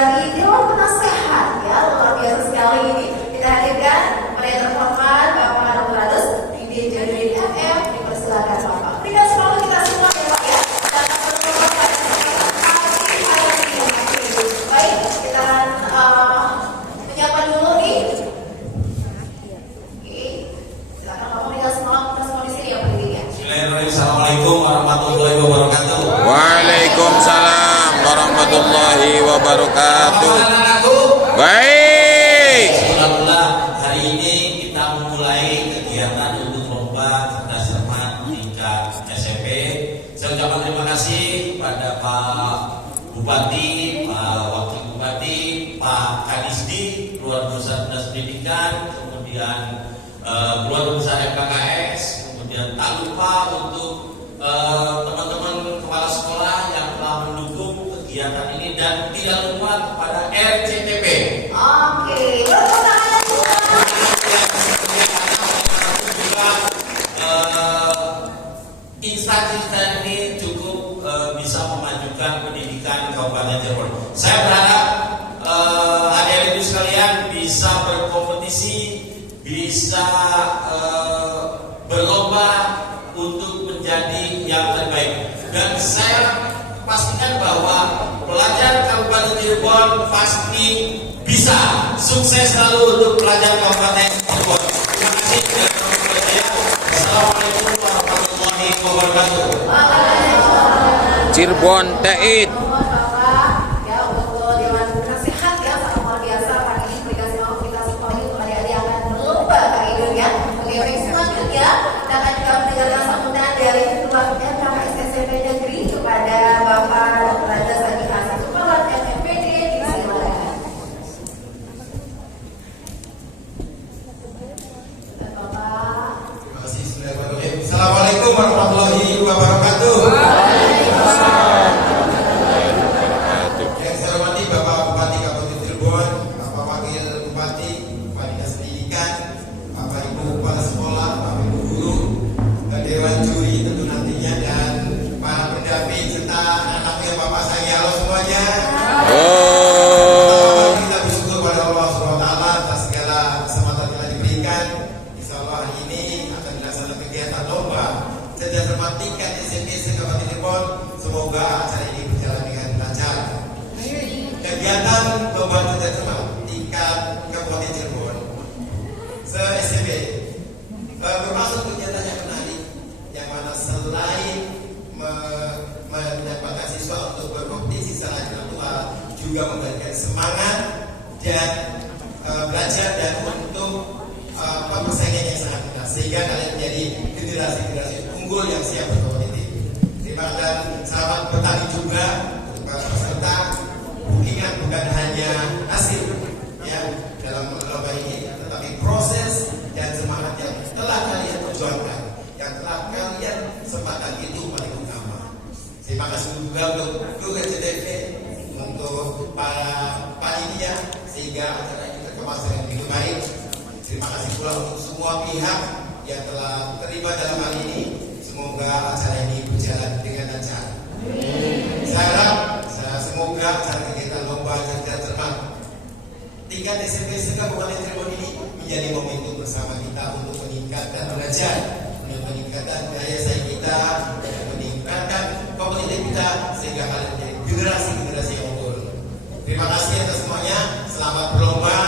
dari Dewan Penasehat ya, luar biasa sekali ini. Kita hadirkan kepada yang terhormat Bapak Dr. Adus Didi Jadwin FM. Dipersilakan Bapak. Berikan selalu kita semua ya Pak ya. Dan baik, kita menyapa dulu nih. Oke, silakan Bapak berikan semalam kita semua di sini ya Pak Didi ya. Assalamualaikum warahmatullahi wabarakatuh. Waalaikumsalam warahmatullahi wabarakatuh. Baik. Alhamdulillah, hari ini kita memulai kegiatan untuk lomba cerdas cermat tingkat SMP. Saya ucapkan terima kasih kepada Pak Bupati, Pak Wakil Bupati, Pak Kadisdi, Keluarga Besar Dinas Pendidikan, kemudian Keluarga Besar MKKS, kemudian tak lupa untuk teman-teman kepala sekolah yang telah mendukung kegiatan ini dan tidak lupa kepada RCTP. Oke, bertepatan semua. Juga instansi ini cukup bisa memajukan pendidikan Kabupaten Cirebon. Saya berharap adik-adik sekalian bisa berkompetisi, bisa berlomba untuk menjadi yang terbaik. Dan saya pastikan bahwa pelajar Kabupaten Cirebon pasti bisa. Sukses selalu untuk pelajar Kabupaten Cirebon. Terima kasih dan selamat berjaya. Assalamualaikum warahmatullahi wabarakatuh. Cirebon Tait. Bapak ya untuk Dewan Penasehat ya sangat luar biasa pagi ini berikan semangat kita semua ini kepada adik-adik yang akan berlomba kali ini ya. Oke, baik selanjutnya kita akan juga mendengarkan sambutan dari Ketua MKKS SMP Negeri kepada Bapak Raja Sadi Hasan Kepala MPD. Silakan. Bapak. Terima kasih. Bismillahirrahmanirrahim. Assalamualaikum warahmatullahi wabarakatuh. Yang saya hormati Bapak Bupati Kabupaten Cirebon, Bapak Wakil Bupati, Kepala Dinas Pendidikan, Bapak Ibu Kepala Sekolah, Bapak Ibu Guru, dan Dewan Juri tentu nantinya, dan para pendamping serta anaknya Bapak saya, halo semuanya. Oh. Kita bersyukur pada Allah SWT atas segala kesempatan yang telah diberikan. Insya Allah hari ini akan dilaksanakan kegiatan lomba cerdas cermat tingkat SMP Kabupaten Cirebon. Semoga acara ini berjalan dengan lancar. Kegiatan lomba cerdas cermat tingkat Kabupaten Cirebon se-SMP bermaksud kegiatan yang menarik, yang mana selain mendapatkan siswa untuk berkompetisi secara intelektual, juga memberikan semangat dan belajar dan untuk persaingan yang sangat keras, sehingga kalian menjadi generasi-generasi unggul yang siap berkompetisi. Terima kasih dan selamat bertanding juga untuk para peserta. Ingat, bukan hanya hasil ya dalam lomba ini, tetapi proses dan semangat yang telah kalian perjuangkan, yang telah kalian sempatkan, itu paling utama. Terima kasih juga untuk RCTP, untuk para panitia, sehingga acara ini terkemas dengan begitu baik. Terima kasih pula untuk semua pihak yang telah terlibat dalam hal ini. Semoga acara ini berjalan dengan lancar. Saya harap, semoga acara kegiatan lomba cerdas cermat tingkat SMP Kabupaten Cirebon ini menjadi momentum bersama kita untuk meningkatkan belajar, untuk meningkatkan daya saing kita, untuk meningkatkan kompetitif kita, sehingga kalian menjadi generasi-generasi yang unggul. Terima kasih atas semuanya. Selamat berlomba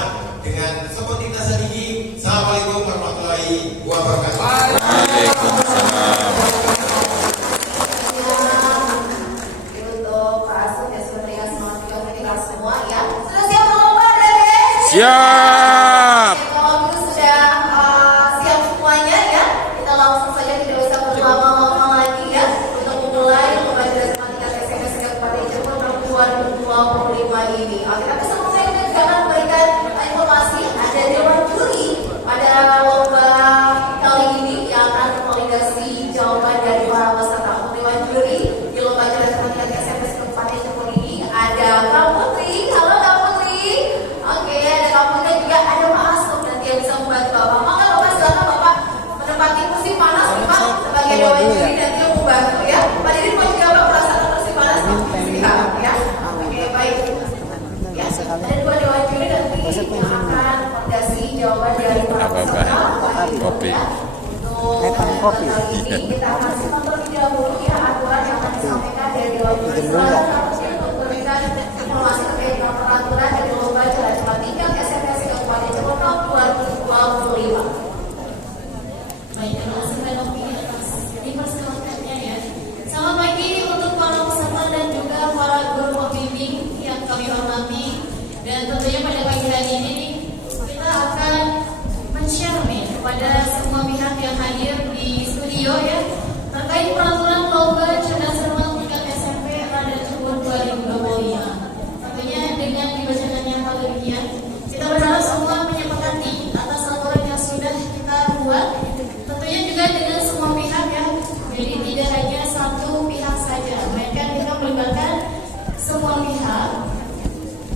dengan sportivitas tinggi. Assalamualaikum warahmatullahi wabarakatuh. Waalaikumsalam. Untuk Pak Asuh ya sudah dengan semangat kita semua ya. Sudah siap berlomba guys? Siap. Kalau gitu sudah siap semuanya ya. Kita langsung saja, tidak usah berlama-lama lagi ya untuk memulai lomba cerdas cermat tingkat SMP Kabupaten Cirebon tahun 2025 ini. Oke, tapi sebelumnya kita juga akan memberikan informasi ada Dewan Juri pada lomba kali ini yang akan memvalidasi jawaban dari para peserta. Untuk Dewan Juri di lomba cerdas cermat tingkat SMP Kabupaten Cirebon ini ada Kak Putri. Halo Kak Putri. Oke, ada Kak Putri juga ada Ada dua dewan juri nanti yang akan mengkasih jawaban dari para peserta. Kopi. Untuk kali ini kita akan simak terlebih dahulu ya aturan yang akan disampaikan dari dewan juri. Selanjutnya untuk memberikan informasi terkait dengan peraturan dari lomba jalan cepat tingkat SMPS Kabupaten Cirebon tahun 2025. Baik, terima kasih Mbak Novi atas dipersilakannya ya. Selamat pagi untuk para peserta dan juga para guru pembimbing yang kami hormati. Dan tentunya pada pagi hari ini nih, kita akan men-share nih kepada semua pihak yang hadir di studio ya terkait peraturan lomba cerdas cermat tingkat SMP Rada Cirebon 2025. Tentunya dengan dibacakannya hal demikian, kita berharap semua menyepakati atas aturan yang sudah kita buat. Tentunya juga dengan semua pihak ya, jadi tidak hanya satu pihak saja, melainkan kita melibatkan semua pihak.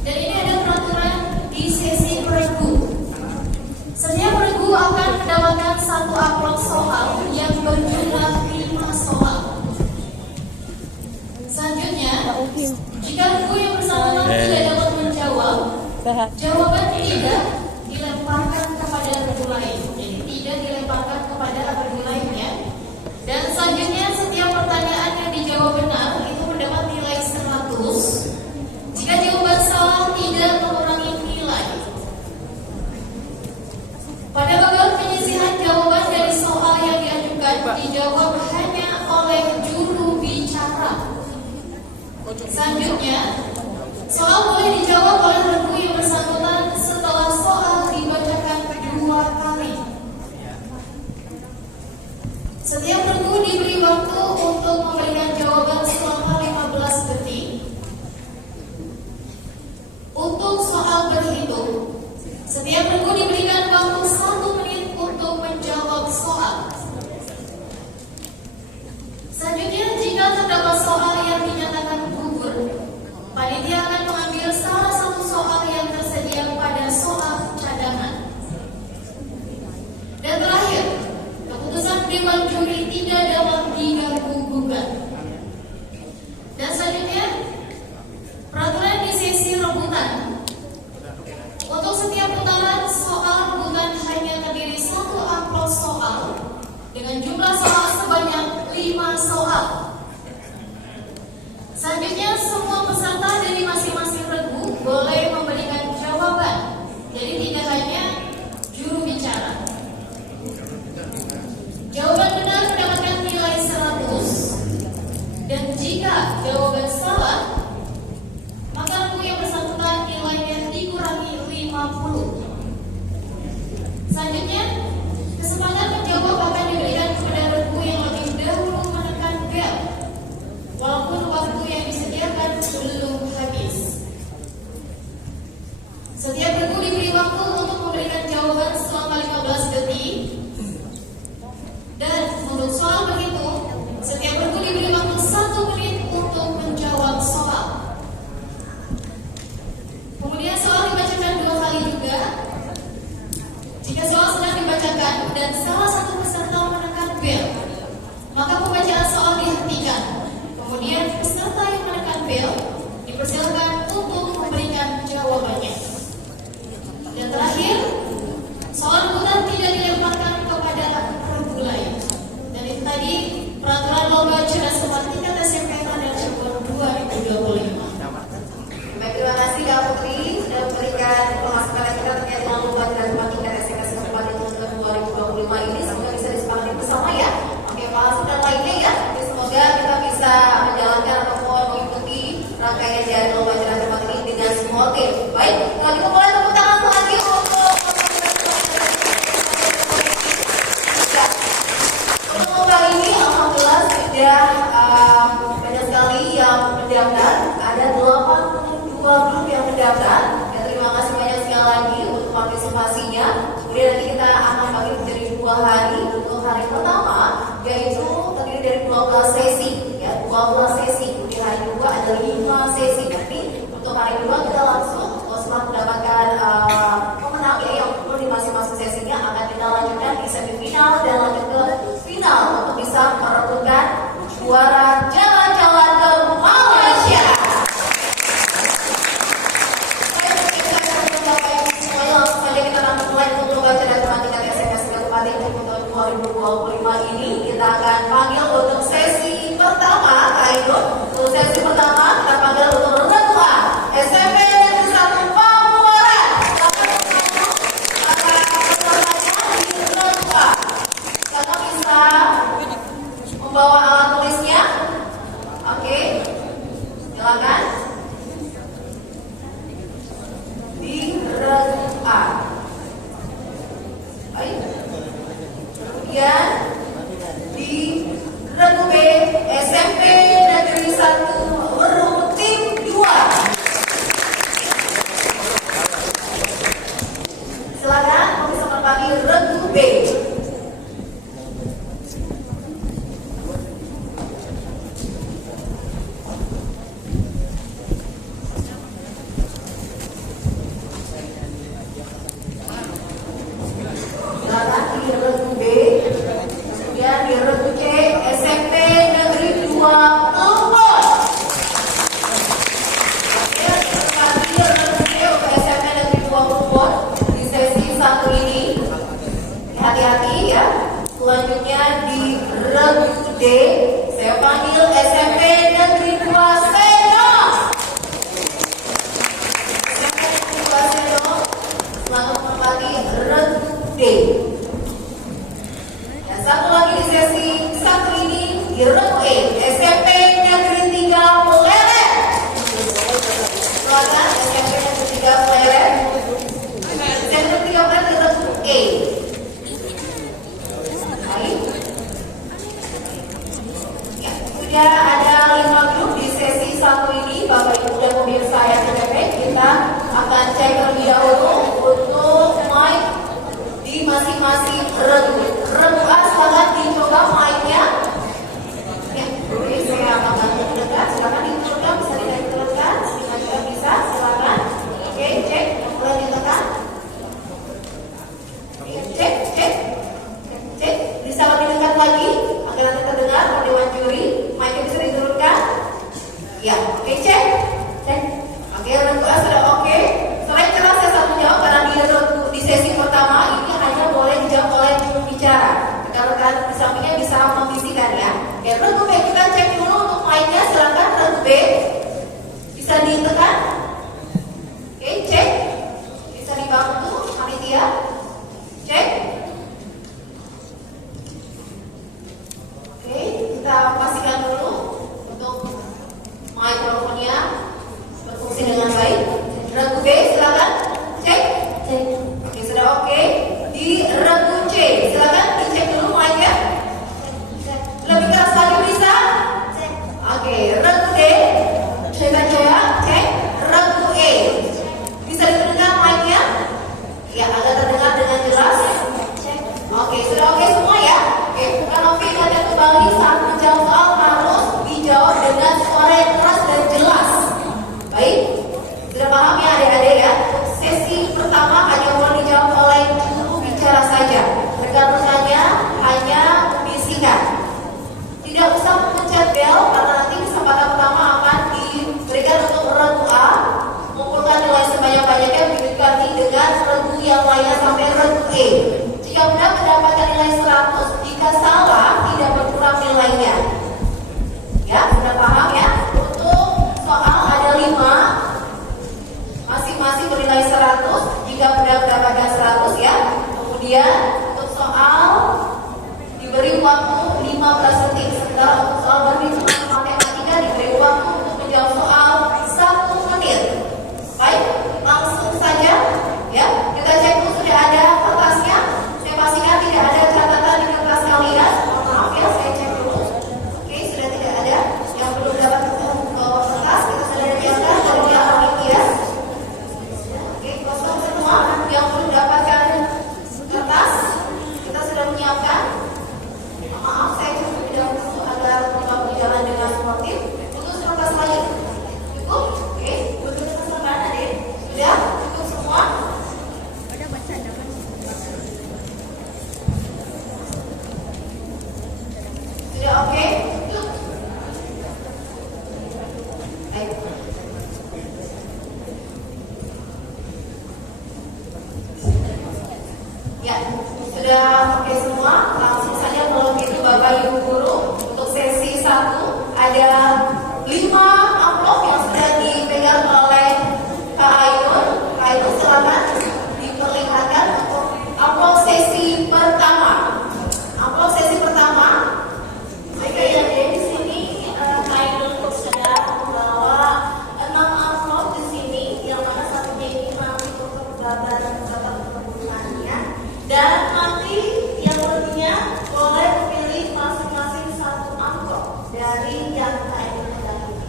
Dan ini ada peraturan di sesi pregu. Setiap pregu akan mendapatkan satu amplop soal yang berjumlah 5 soal. Selanjutnya, jika regu yang bersangkutan tidak dapat menjawab, jawaban tidak dilemparkan kepada regu lain. Jadi tidak dilemparkan kepada regu lainnya. Dan selanjutnya setiap pertanyaan yang dijawab benar itu mendapat nilai 100. Jika jawaban salah tidak mengurangi nilai. Pada babak penyisihan jawaban dari soal yang diajukan dijawab hanya oleh juru bicara. Selanjutnya, soal boleh dijawab oleh regu yang bersangkutan setelah soal dibacakan 2 kali. Setiap regu diberi waktu untuk memberikan jawaban selama 15 detik. Untuk soal berhitung, setiap regu diberikan waktu 1 menit untuk menjawab soal. Selanjutnya, jika terdapat soal yang dinyatakan gugur, panitia akan mengambil salah satu soal yang tersedia pada soal cadangan. Dan terakhir, keputusan dewan juri tidak dapat diganggu-gugat. Dan selanjutnya, peraturan di sesi rebutan. Untuk setiap putaran soal rebutan hanya terdiri 1 amplop soal dengan jumlah soal sebanyak 5 soal. Selanjutnya, semua peserta dari masing-masing regu boleh memberikan jawaban. Jadi tidak hanya juru bicara. Jawaban benar mendapatkan nilai 100. Dan jika jawaban salah, maka regu yang bersangkutan nilainya dikurangi 50. Selanjutnya, kesempatan menjawab akan diberikan kepada regu yang lebih dahulu menekan bel, walaupun waktu yang disediakan belum habis. Setiap regu diberi waktu untuk memberikan jawaban selama 15 detik. Dan untuk soal berhitung, setiap regu diberi waktu 1 menit untuk menjawab soal. Kemudian soal dibacakan 2 kali juga. Jika soal sedang dibacakan dan salah satu peserta menekan bel, maka pembacaan soal dihentikan. Kemudian peserta yang menekan bel dipersilakan untuk memberikan jawabannya. Dan terakhir, soal rebutan tidak dilemparkan kepada regu lain. Dan itu tadi peraturan lomba cerdas cermat tingkat SMP Rada Cirebon 2025. Baik, terima kasih Kak Putri sudah memberikan informasi kepada kita terkait dengan lomba cerdas cermat tingkat SMP Kabupaten Cirebon 2025 ini. D, saya panggil SMP Negeri 2 Seno. SMP Negeri 2 Seno, selamat menempati regu D. Dan satu lagi di sesi satu ini di regu E, SMP Negeri 3 Pleret. Silakan SMP Negeri 3 Pleret. SMP Negeri 3 Pleret di regu E. Baik. Ya, sudah ada 5 grup di sesi satu ini, Bapak Ibu dan pemirsa RTP. Kita akan cek terlebih dahulu untuk mic di masing-masing regu. Regu A silakan dicoba mic-nya. Ya, oke, saya akan bantu mendekat. Silakan diturunkan, bisa diturunkan. Jika bisa, silakan. Oke, cek, mulai ditekan. Cek, cek. Cek, bisa lebih dekat lagi agar nanti terdengar oleh dewan juri. Mic-nya bisa diturunkan. Ya, oke, cek. Cek. Oke, regu A sudah oke. Selain jelas saya satu jawab karena di sesi pertama ini hanya boleh dijawab oleh juru bicara. Rekan-rekan di sampingnya bisa membisikkan ya. Oke, regu B kita cek dulu untuk mic-nya. Silakan regu B bisa ditekan. Oke, cek. Bisa dibantu panitia. Cek. Oke, kita pastikan dulu untuk mikrofonnya berfungsi dengan baik. Regu B silakan cek. Oke, sudah oke. Di regu C silakan dicek dulu mic-nya. Lebih keras lagi bisa? Oke, regu D kita coba cek. Regu E bisa didengar mic-nya? Ya, agak terdengar dengan jelas. Oke, sudah oke semua ya? Oke, kalau ingatkan kembali saat menjawab soal harus dijawab dengan suara yang keras dan jelas. Baik, sudah paham ya adik-adik ya? Sesi pertama hanya boleh dijawab oleh juru bicara saja. Rekan-rekannya hanya membisikkan. Tidak usah memencet bel karena nanti kesempatan pertama akan diberikan untuk regu A. Mengumpulkan nilai sebanyak-banyaknya diganti dengan regu yang lainnya sampai regu E. Jika benar mendapatkan nilai 100, jika salah tidak berkurang nilainya. Ya, sudah paham ya? Untuk soal ada 5, masing-masing bernilai 100. Jika benar mendapatkan 100 ya. Kemudian untuk soal diberi waktu 15 detik. Sementara untuk soal berhitungan matematika diberi waktu untuk menjawab soal 1 menit. Baik, langsung saja ya. Kita cek dulu sudah ada kertasnya. Saya pastikan tidak ada catatan di kertas kalian. Mohon maaf ya, saya cek dulu. Oke, sudah tidak ada. Yang belum dapat bawa kertas, kita sudah menyiapkan dari pihak panitia. Oke, kosong semua. Yang belum dapatkan kertas, kita sudah menyiapkan. Mohon maaf, saya cukup tidak dulu agar tetap berjalan dengan sportif. Untuk kertas lain cukup. Oke, untuk kertas mana deh? Sudah cukup semua. Sudah oke? Baik. Ya, sudah oke semua. Langsung saja kalau begitu Bapak Ibu guru untuk sesi 1 ada 5 amplop yang sudah dipegang oleh Kak Ainun. Kak Ainun silakan diperlihatkan untuk amplop sesi pertama. Amplop sesi pertama. Oke, jadi di sini Ainun sudah membawa 6 amplop di sini, yang mana satunya ini nanti untuk gambar dan beberapa kebutuhannya, dan nanti yang berikutnya boleh memilih masing-masing 1 amplop dari yang Ainun pegang ini.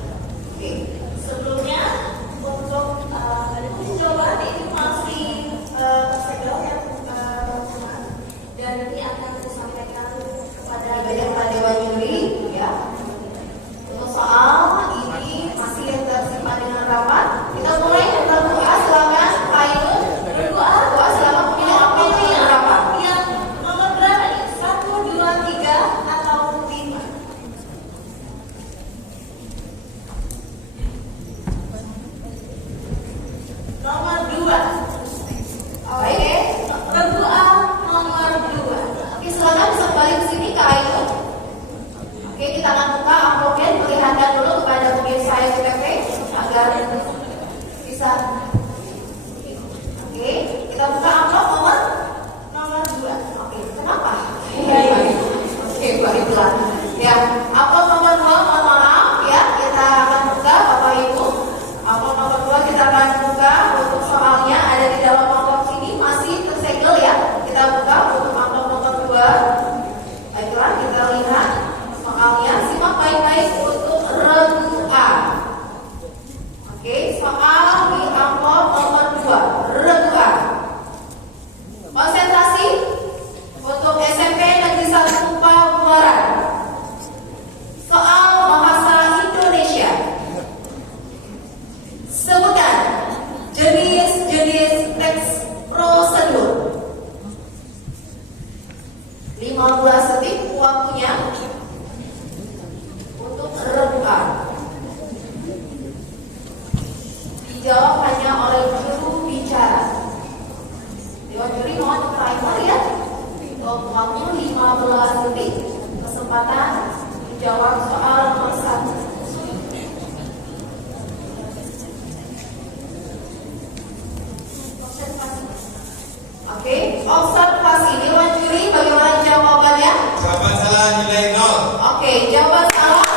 Oke, sebelumnya untuk uji coba ini masih tersegel ya teman-teman, dan ini akan disampaikan kepada Pada dewan juri ya. Untuk soal ini masih tersimpan dengan rapat. Kita mulai dengan regu A, silakan Pak Ainun. regu A Oke, observasi nilai juri bagaimana jawabannya? Jawaban salah nilai 0. Oke, jawaban salah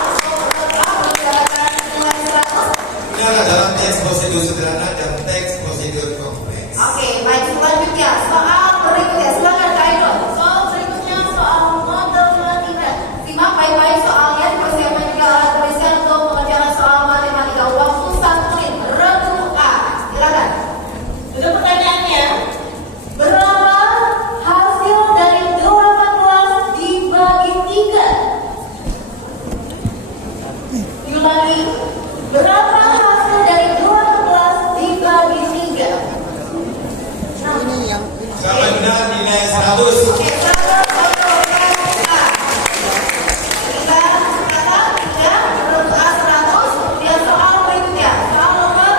mendapatkan nilai 100. Ini ada dalam teks prosedur sederhana dan teks prosedur kompleks. Oke, baik, selanjutnya soal berikutnya, silakan Kak Aidon. Soal berikutnya soal matematika. Simak baik-baik soalnya, dipersiapkan juga alat tuliskan untuk mengerjakan soal matematika. Waktu 1 menit, regu A. Silakan. Untuk pertanyaannya, Berapa hasil dari 18 dibagi 3? Diulangi. Berapa hasil dari 12 dibagi 3? Jawaban benar nilai 100. Oke, 100 untuk regu A. Kita katakan 3, regu A 100. Kemudian soal berikutnya, soal nomor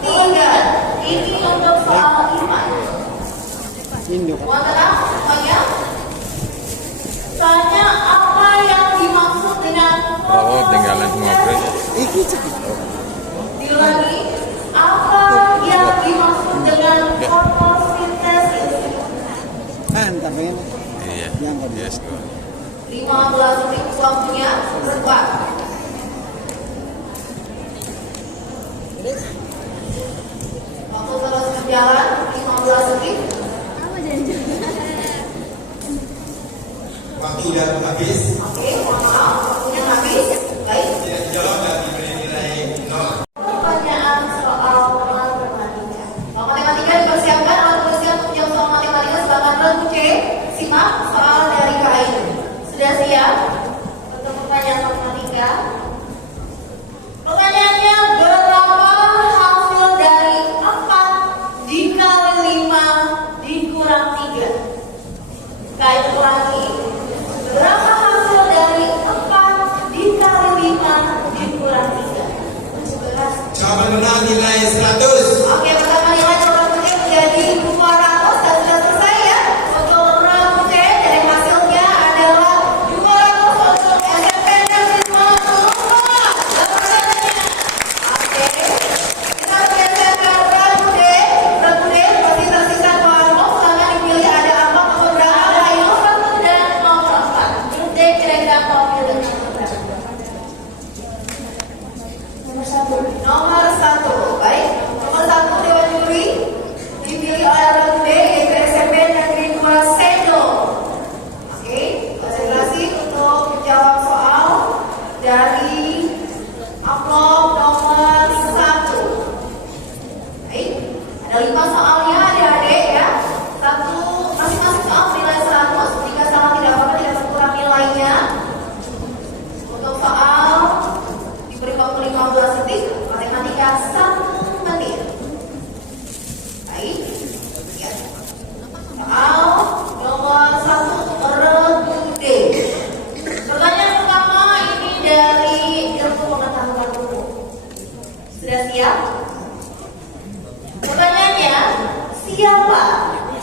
3. Ini untuk soal IPA. Wonten semuanya? Tanya apa yang dimaksud dengan Oh, tinggalan semua bro. Diulangi. Apa yang dimaksud dengan fotosintesis? Iya. Yes, go. 15 detik waktunya berubah. Waktu terus berjalan 15 detik. Waktu udah habis. Oke, mohon maaf, waktunya habis. Baik. Tidak dijawab dan diberi nilai 0. Pertanyaan soal matematika. Soal matematika dipersiapkan alat tuliskan untuk jawab soal matematika. Silakan regu C. Simak soal dari Kak Aidon. Sudah siap untuk pertanyaan matematika? Pertanyaannya, berapa hasil dari 4 dikali 5 dikurang 3? Kak Aidon ulangi. Berapa hasil dari 4 dikali 5 dikurang 3? 17. Jawaban benar nilai 100. Oke, pertama nilai nomor C menjadi 200 dan sudah selesai ya. Untuk regu C dari hasilnya adalah 200 untuk SMP Negeri 54. Oke, kita bergeser ke regu D. Regu D masih tersisa 200. Silakan dipilih ada apa nomor berapa? Ayo. 1 dan nomor 4. Grup D kira-kira profil dan nomor berapa? Nomor 1. Baik, nomor 1 Dewan Juri dipilih oleh regu D yaitu SMP Negeri 2 Sendo. Oke, konsentrasi untuk menjawab soal dari amplop nomor 1. Baik, ada 5 soalnya adik-adik ya. Masing-masing soal nilai 100. Jika salah tidak apa-apa, tidak berkurang nilainya. Untuk soal diberi waktu 15 detik, matematika 1 menit. Baik, ya. Soal nomor 1 regu D. Pertanyaan pertama ini dari ilmu pengetahuan umum. Sudah siap? Pertanyaannya, siapa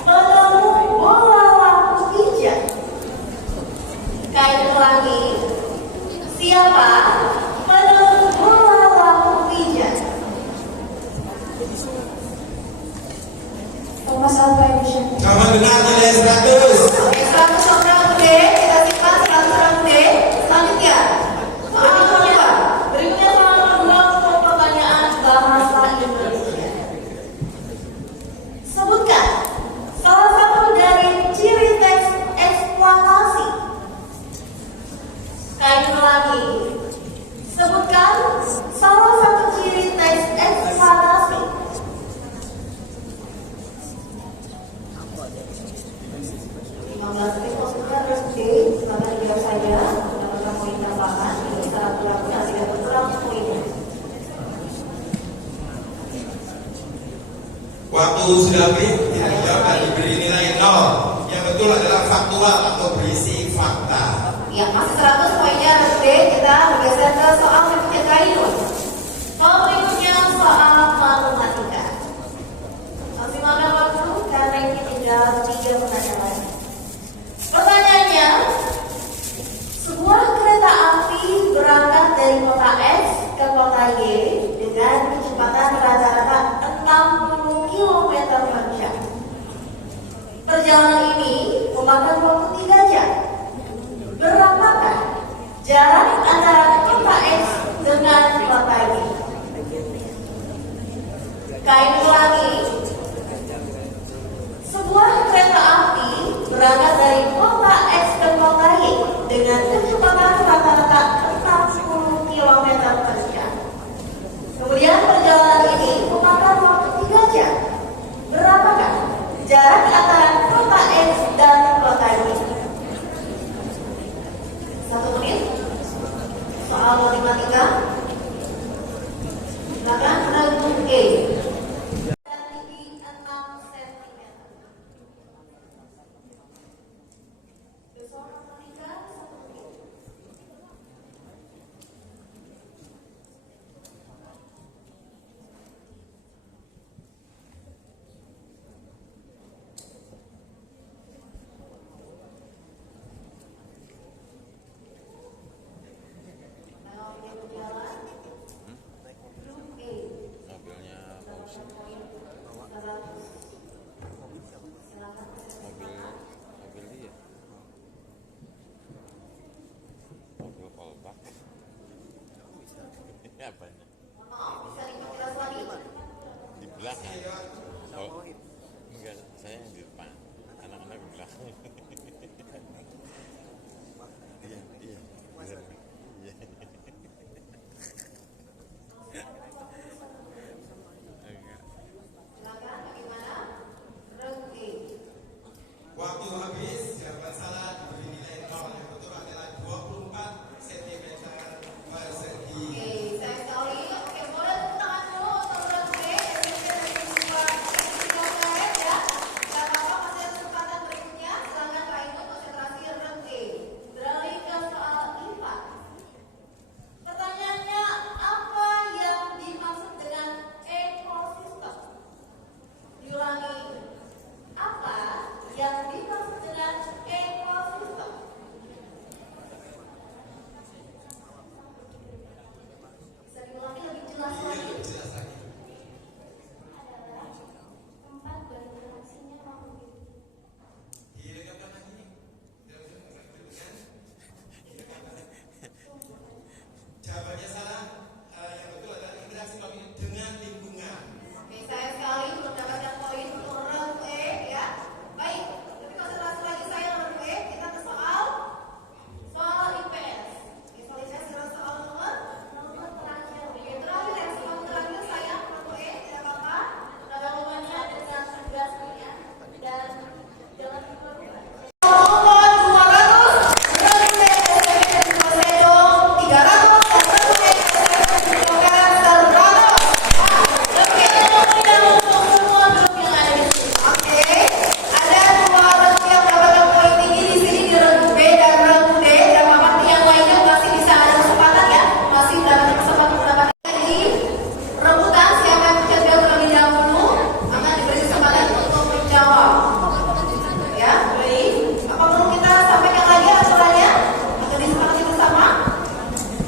penemu bola lampu hijau? Kait ulangi. Siapa penemu bola lampu hijau? Thomas Alva Edison. Jawaban benar nilai 100. Oke, 100 regu D. Kita simpan 100 regu D. Selanjutnya, soal nomor 2. Berikutnya soal nomor 2 untuk pertanyaan bahasa Indonesia. Sebutkan salah satu dari ciri teks eksploitasi. Kait ulangi. Sebutkan salah satu ciri teks eksploitasi. 15 detik waktunya resmi. Silakan dijawab saja. Mendapatkan poin tambahan. Ini salah berlakunya tidak berkurang poinnya. Waktu sudah habis, tidak dijawab dan diberi nilai 0. Yang betul adalah faktual atau berisi fakta. Ya, masih 100 poinnya resmi. Kita bergeser ke soal berikutnya Kak Aidon. Soal berikutnya soal matematika. Maksimalkan waktu karena ini tinggal 3 pertanyaan lagi. Pertanyaannya, sebuah kereta api berangkat dari kota X ke kota Y dengan kecepatan rata-rata 60 km per jam. memakan waktu 3 jam. Berapakah jarak antara kota X dengan kota Y? Kami ulangi. Sebuah kereta api berangkat dari kota X ke kota Y dengan kecepatan rata-rata 60 km per jam. Kemudian perjalanan ini memakan waktu 3 jam. Berapakah jarak antara kota X dan kota Y? 1 menit. Soal matematika. Silakan renung E. Tinggi 6 cm. Soal matematika 1 menit. Mobilnya Fauzi. Mobil dia. Mobil Polbak. Apa ini? Di belakang. Oh, enggak, saya yang di depan. Anak-anak di belakang. Iya, iya. Iya. Waktu habis, jawaban salah diberi nilai 0. Yang betul adalah 24 cm persegi. Saya sekali. Oke, boleh tepuk tangan dulu untuk Bang B. Dari semua ya. Gak apa-apa, masih ada kesempatan berikutnya. Silakan Kak Ibu konsentrasi rengge. Beralih ke soal IPA. Pertanyaannya, apa yang dimaksud dengan ekosistem? Diulangi. Apa yang dimaksud dengan ekosistem? Bisa diulangi lebih jelas lagi. Jelas lagi. Adalah tempat berinteraksinya makhluk hidup. Direkamkan lagi. Jawabannya salah. Yang betul adalah interaksi makhluk hidup dengan lingkungan. Oke, saya sekali mendapatkan poin untuk rem E ya. Baik, tapi konsentrasi lagi saya rem E. Kita ke soal IPS. Soal IPS adalah soal nomor terakhir. Oke, terakhir ya, soal terakhir saya rem E. Tidak apa-apa. Pada umumnya dengan tegas ya. Dan jangan lupa. Nomor 200 rem E. Sedong 300 rem E. Bukan 100. Oke, untuk semua grup yang ada di sini. Oke, ada 2 grup yang mendapatkan poin tinggi di sini di rem B dan rem D. Dan pasti yang lainnya masih bisa ada kesempatan ya, masih mendapatkan kesempatan mendapatkan. Jadi rebutan siapa yang menjawab terlebih dahulu akan diberi kesempatan untuk menjawab. Ya, baik. Apa perlu kita sampaikan lagi aturannya? Akan disepakati bersama.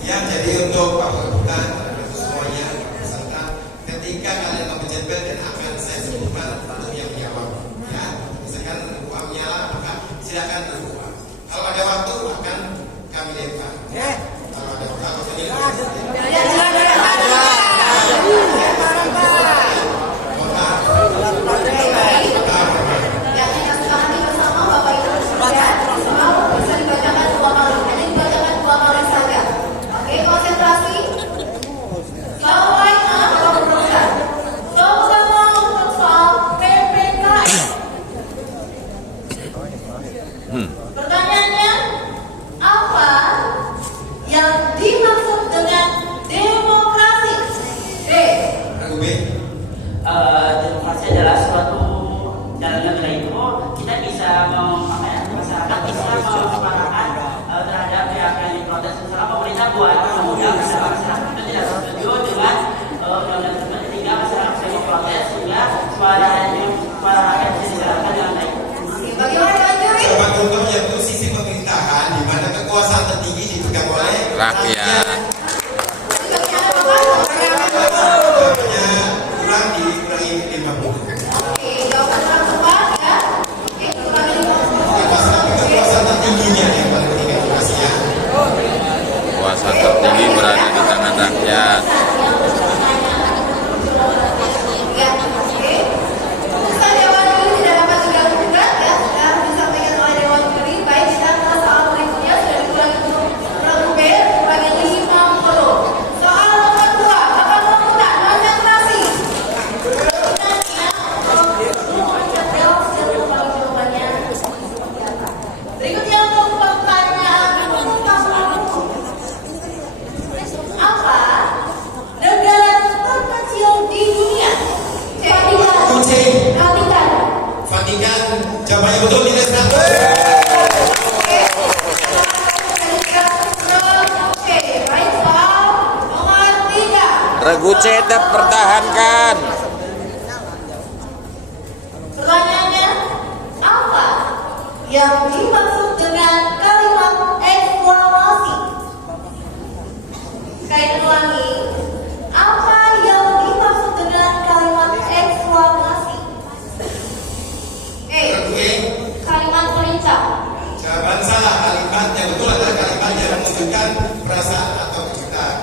Ya, jadi untuk pembentukan semuanya peserta, ketika kalian memencet bel dan akan saya sebutkan untuk yang menjawab. Ya, misalkan uang menyala, maka silakan berbuat. Kalau ada waktu akan kami lempar. Kalau ada waktu ini. Yang kita sepakati bersama Bapak Ibu ya, soal bisa dibacakan 2 kali, hanya dibacakan 2 kali saja. Oke, konsentrasi. Soal lainnya kalau berurusan. Soal utama untuk soal PPKN. Pertanyaannya, apa yang dimaksud dengan demokrasi? D. Ragu B. Demokrasi adalah suatu dalam negara itu kita bisa masyarakat bisa menyuarakan terhadap pihak yang diprotes. Misalnya pemerintah buat undang-undang, misalnya masyarakat itu tidak setuju dengan undang-undang tersebut, sehingga masyarakat bisa memprotes sehingga suara rakyat bisa disuarakan dengan baik. Oke, bagaimana dengan juri? Coba contohnya itu sisi pemerintahan di mana kekuasaan tertinggi dipegang oleh Rakyat. Itu bagaimana Bapak? Contohnya dikurangi 50. Oke, jawaban yang tepat ya. Oke, kurangi. Kekuasaan Jawabannya betul, nilai 100. Oke, baik Pak. Nomor 3. Regu C dipertahankan. Pertanyaannya, apa yang dimaksud dengan kalimat eksklamasi? Saya ulangi, apa yang dimaksud dengan kalimat eksklamasi? Regu E. Kalimat perintah. Jawaban salah. Kalimat yang betul adalah kalimat yang menunjukkan perasaan atau kejutan.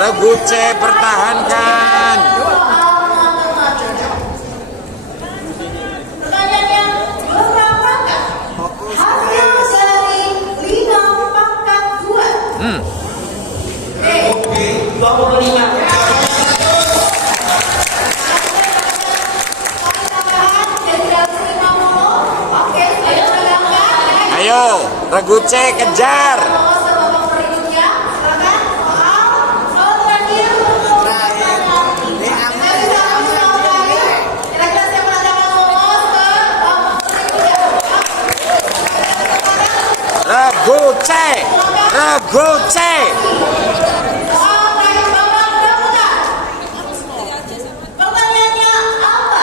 Regu C pertahankan. Pertanyaannya, berapakah hasil dari 5 pangkat 2? Regu B. 25. Ayo, Regu C kejar. Regu C. Regu C. Pertanyaannya, apa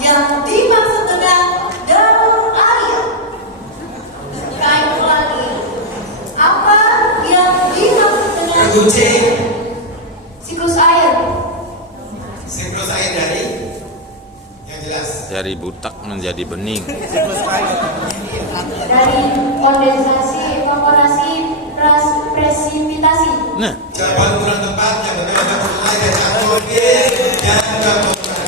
yang dimaksud dengan daun air? Saya ulangi, apa yang dimaksud dengan Regu C. siklus air? Siklus air dari yang jelas. Dari butak menjadi bening. Dari kondensasi, evaporasi, presipitasi. Nah, Jawaban kurang tepat. Yang benar adalah mulai dari atmosfer dan ke permukaan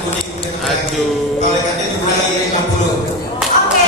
bumi. Aduh. Kalau ikannya dimulai 50. Oke,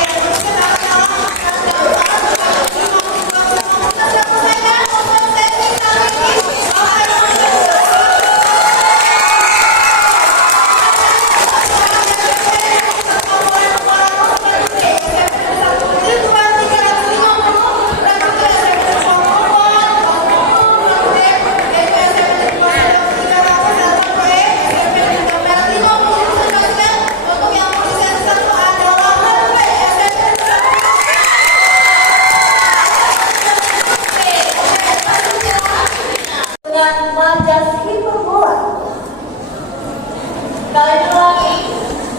dengan majas hiperbola. Kalian ulangi,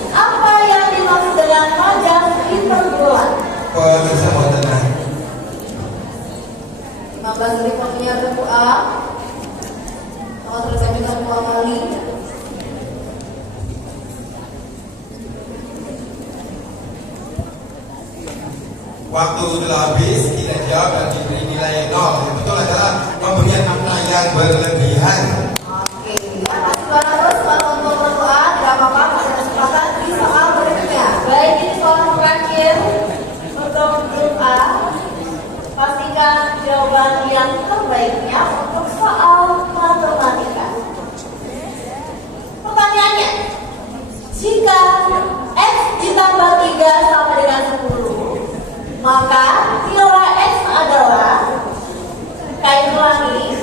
apa yang dimaksud dengan majas hiperbola? Pemirsa mau tenang. 15 detik waktunya regu A. Kalau tulisan juga regu A kali. Waktu telah habis, kita jawab dan diberi nilai 0. Yang betul adalah pemberian makna yang berlebihan. Oke, ya masih 200. Kalau untuk regu A tidak apa-apa, masih ada kesempatan di soal berikutnya. Baik, ini soal terakhir untuk grup A. Pastikan jawaban yang terbaiknya untuk soal matematika. Pertanyaannya, jika X ditambah 3 sama dengan 10, maka nilai X adalah, kayak ulangi,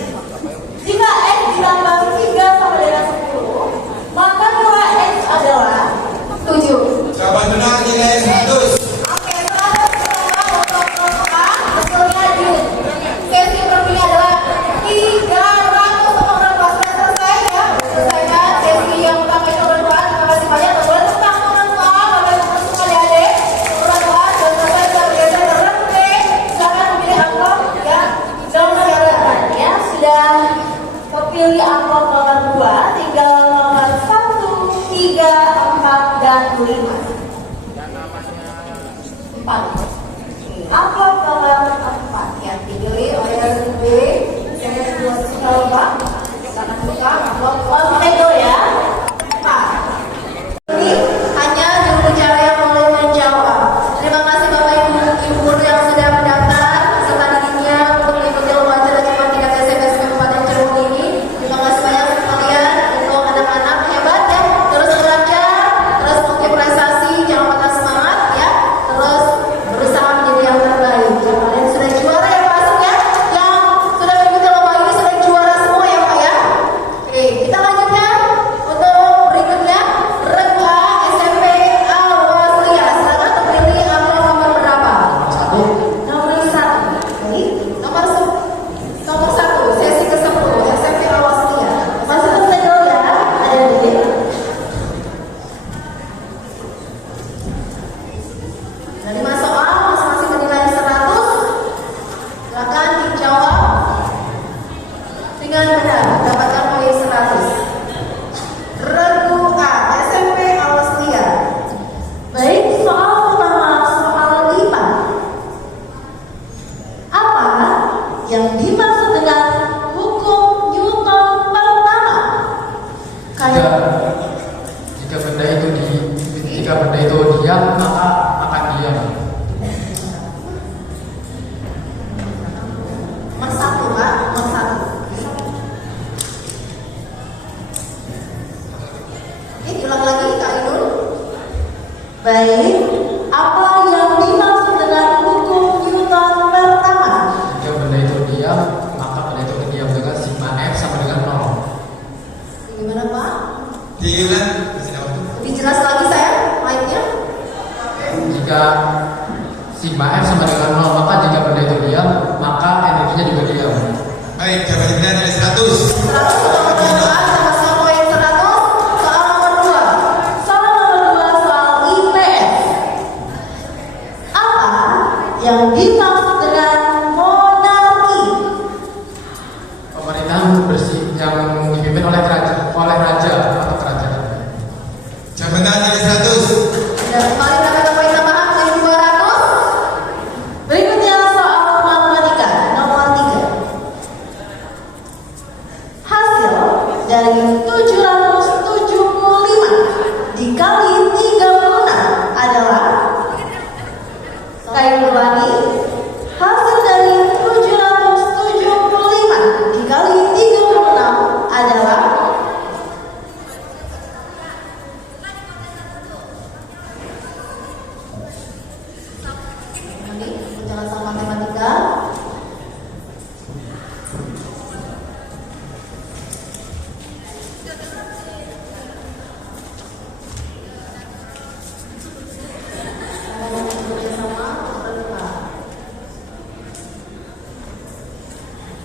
jika X ditambah 3 sama dengan 10, maka nilai X adalah 7. Jawaban benar nilai 100. Oke, selamat untuk kelompok A. Hasilnya di sesi berikutnya adalah 300 untuk berapa? Sudah selesai ya? Selesaikan sesi yang pertama itu berdua. Terima kasih banyak. Boleh tepuk tangan untuk A. Bapak Ibu semua adik-adik. Berdua sudah selesai. Sudah bergeser ke regu B. Silakan memilih amplop ya. Dalam negara ya sudah kepilih amplop nomor 2. Tinggal nomor 1, 3, 4, dan 5. 4. Amplop nomor 4 yang dipilih oleh regu B. Saya dua suka Pak. Sangat suka amplop itu ya. 4. Ini hanya juru bicara yang boleh menjawab. Terima kasih Bapak Ibu yang sudah mendaftar serta dirinya untuk mengikuti lomba cerdas cermat tingkat SMP Kabupaten Cirebon ini. Terima kasih banyak sekalian untuk anak-anak hebat ya. Terus belajar, terus multi prestasi. dimaksud dengan hukum Newton pertama? Jika benda itu diam, maka akan diam. Nomor 1, Pak. Nomor 1. Ulang lagi, Kak Inul. Baik. Apa yang dimaksud dengan hukum Newton pertama? Jika benda itu diam, maka benda itu akan diam dengan sigma F sama dengan 0. Gimana, Pak? Diulang, masih ada waktu. Lebih jelas lagi saya, mic-nya. Jika sigma F sama dengan 0, maka jika benda itu diam, maka energinya juga diam. Baik, jawaban benar nilai 100. 100 untuk pertemuan sama-sama poin 100. Soal nomor 2. Soal nomor 2 soal IPS. Apa yang dimaksud dengan monarki? Pemerintahan bersih yang dipimpin oleh raja atau kerajaan. Jawaban benar nilai 100. Dan kembali mendapatkan poin tambahan menjadi 200. Berikutnya soal matematika nomor 3. Hasil dari 775 dikali 36 adalah, saya ulangi, hasil dari 775 dikali 36 adalah, ini penjelasan matematika.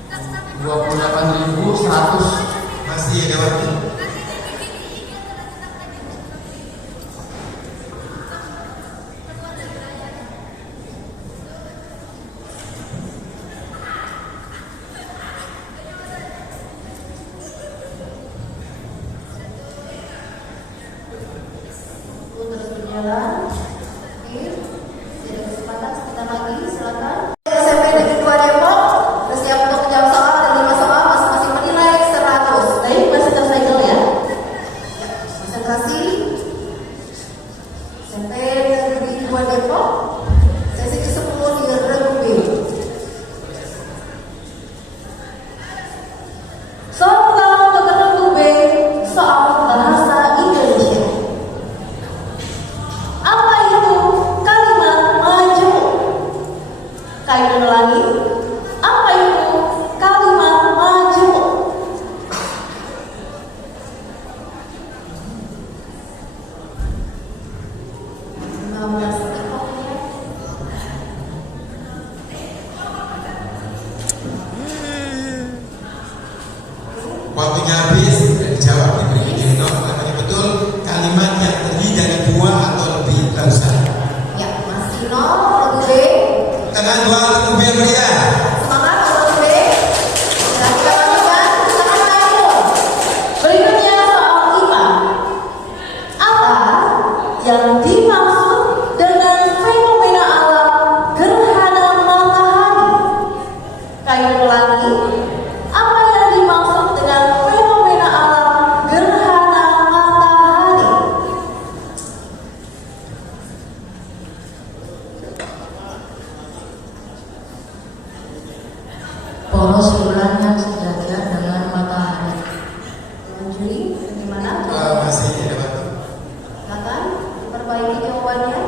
Sama 28.100. Masih ada waktu. terus berjalan. Oke, ada kesempatan sebentar lagi, silakan. SMP Negeri 2 Depok bersiap untuk menjawab soal dan 5 soal masing-masing menilai 100. Baik, masih tersegel ya. Konsentrasi. SMP Negeri 2 Depok sesi ke-10 di Regu B. Soal pertama untuk Regu B, soal bahasa Indonesia. Apa itu kalimat majemuk? Kalian ulangi. Apa itu kalimat majemuk? Waktunya habis dan dijawab diberi izin apakah betul kalimat yang terdiri dari 2 atau lebih lausan. Ya, masih 0 Regu B. Tengah 2 Regu B ya. Semangat Regu B. Dan kita lanjutkan dengan Naimul. Berikutnya soal IPA. Apa yang dimaksud dengan fenomena alam gerhana matahari? Kalian ulangi. Apa yang dimaksud dengan fenomena alam gerhana matahari? Poros bulan yang sejajar dengan matahari. Juli, bagaimana? Masih ada waktu. Silakan diperbaiki jawabannya.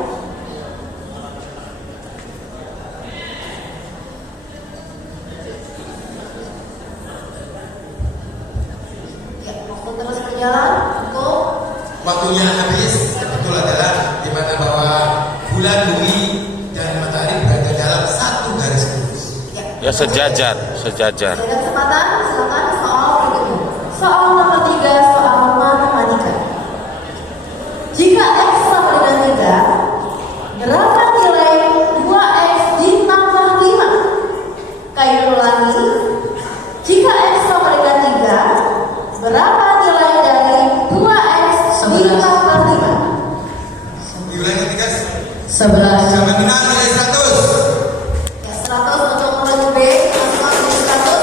Ya, waktu terus berjalan untuk Waktunya habis. Yang betul adalah di mana bahwa bulan, bumi dan matahari berada dalam satu garis lurus. Ya sejajar. ada kesempatan, silakan soal berikutnya. Soal nomor 3, soal matematika. Jika X sama dengan 3, berapa nilai 2X ditambah 5? Kalian ulangi. Jika X sama dengan 3, berapa nilai dari 2X ditambah 5? Diulangi tegas. 11. Jawaban benar nilai 100. Ya, 100 untuk Regu B, langsung menjadi 100.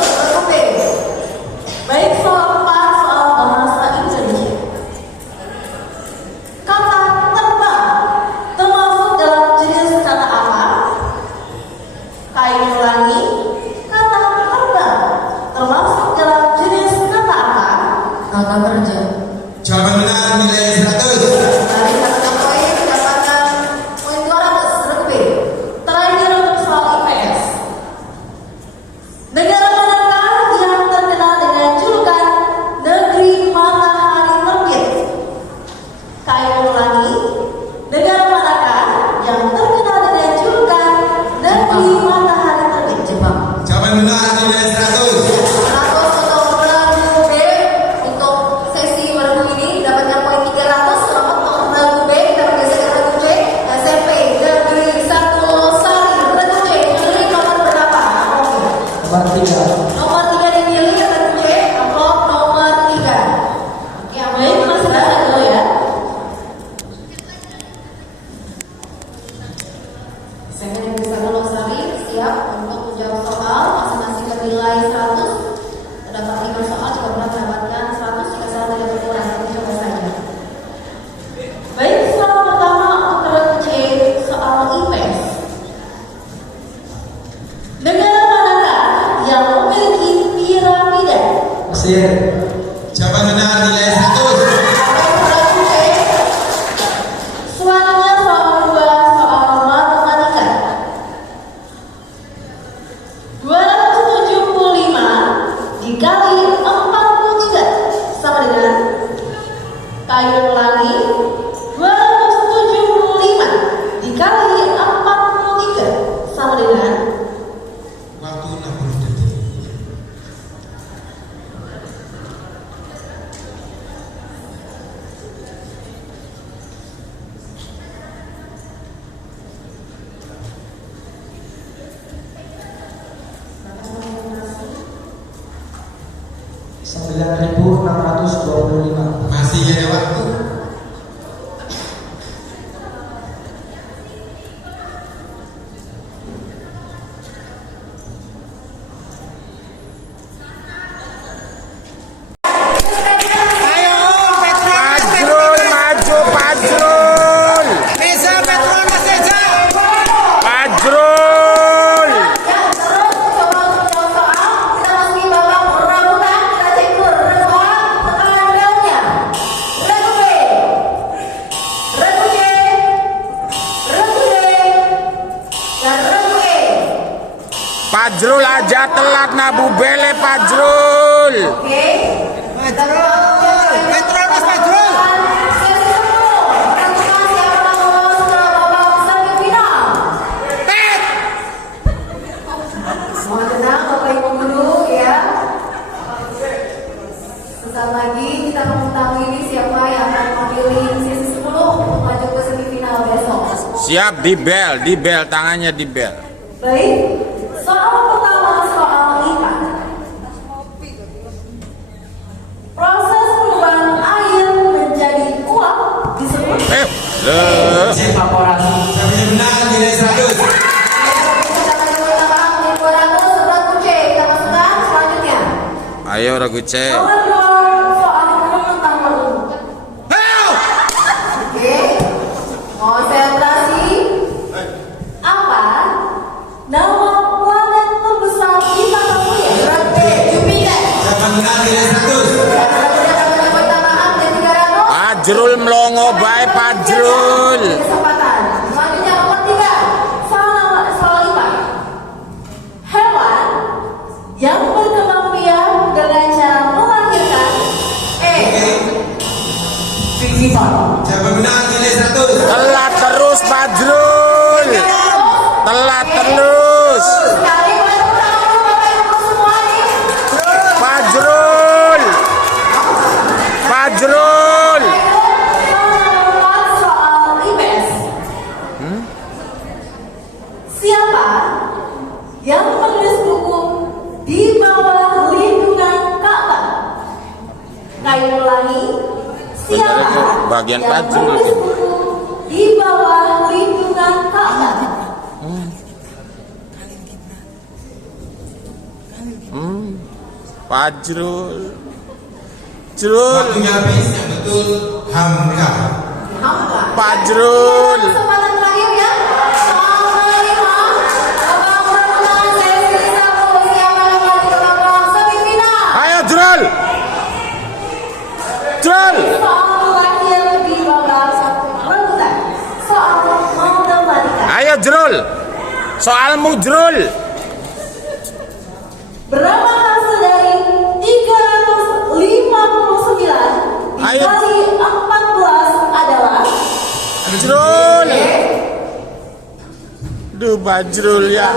Pasir. Jawaban benar nilai 100. Selanjutnya soal 2, soal matematika. 275 dikali 43 sama dengan kayu pelangi. 275 dikali 43 sama dengan Waktu 60 detik. Masih ada waktu. Fajrul maju, Fajrul. Fajrul. ya, terus coba untuk jawab soal. Kita masuki babak perebutan. Kita cek dulu rebutan tekanan belnya. Regu B, regu C, regu D, dan regu E. Fajrul aja telat nabu bele Fajrul. Oke. Petrol Mas Fajrul. Sesi 10. Menentukan siapa yang lolos ke babak semifinal. Mohon tenang Bapak Ibu guru ya. Sesaat lagi kita akan mengetahui ini siapa yang akan memilih sesi 10 untuk maju ke semifinal besok. Siap di bel tangannya di bel. Baik. Soal pertama soal IPA. Proses perubahan air menjadi uap disebut Evaporasi. Jawabannya benar nilai 100. Kita masukkan selanjutnya. Ayo ragu C. Nomor 2 soal tentang perut. Oke, konsentrasi. Apa nama planet terbesar di tata surya? Jupiter. Jawaban benar nilai 100. Fajrul melongo bae Fajrul. Kesempatan. Selanjutnya nomor 3. Soal IPA. Hewan yang berkembang biak dengan cara melahirkan. Vivisipun. Jawaban benar nilai 100. Telat terus Fajrul. Telat terus. Sekali Bapak Ibu semua nih. Fajrul. Fajrul. Soal IPS. Siapa yang menulis buku di bawah lindungan Ka'bah? Kayu pelangi. Siapa Bentar, itu bagian yang Fajrul menulis itu. buku di bawah lindungan Ka'bah? Fajrul. Jrul. Waktunya habis yang betul Hamka. Hamka. Fajrul. Kesempatan terakhir ya. Soal kelima. Babak perebutan sesi 1. Siapa yang maju ke babak semifinal? Ayo Jrul. Jrul. Soal terakhir di babak perebutan. Soal matematika. Ayo Jrul. Soalmu Jrul. Berapa hasil dari 359 Ayo. dikali 14 adalah? Jrul. Duh Fajrul ya.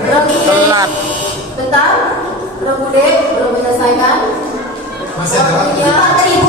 Regu D. Telat. Bentar. Regu D belum menyelesaikan. Masih ada waktu. Kita terima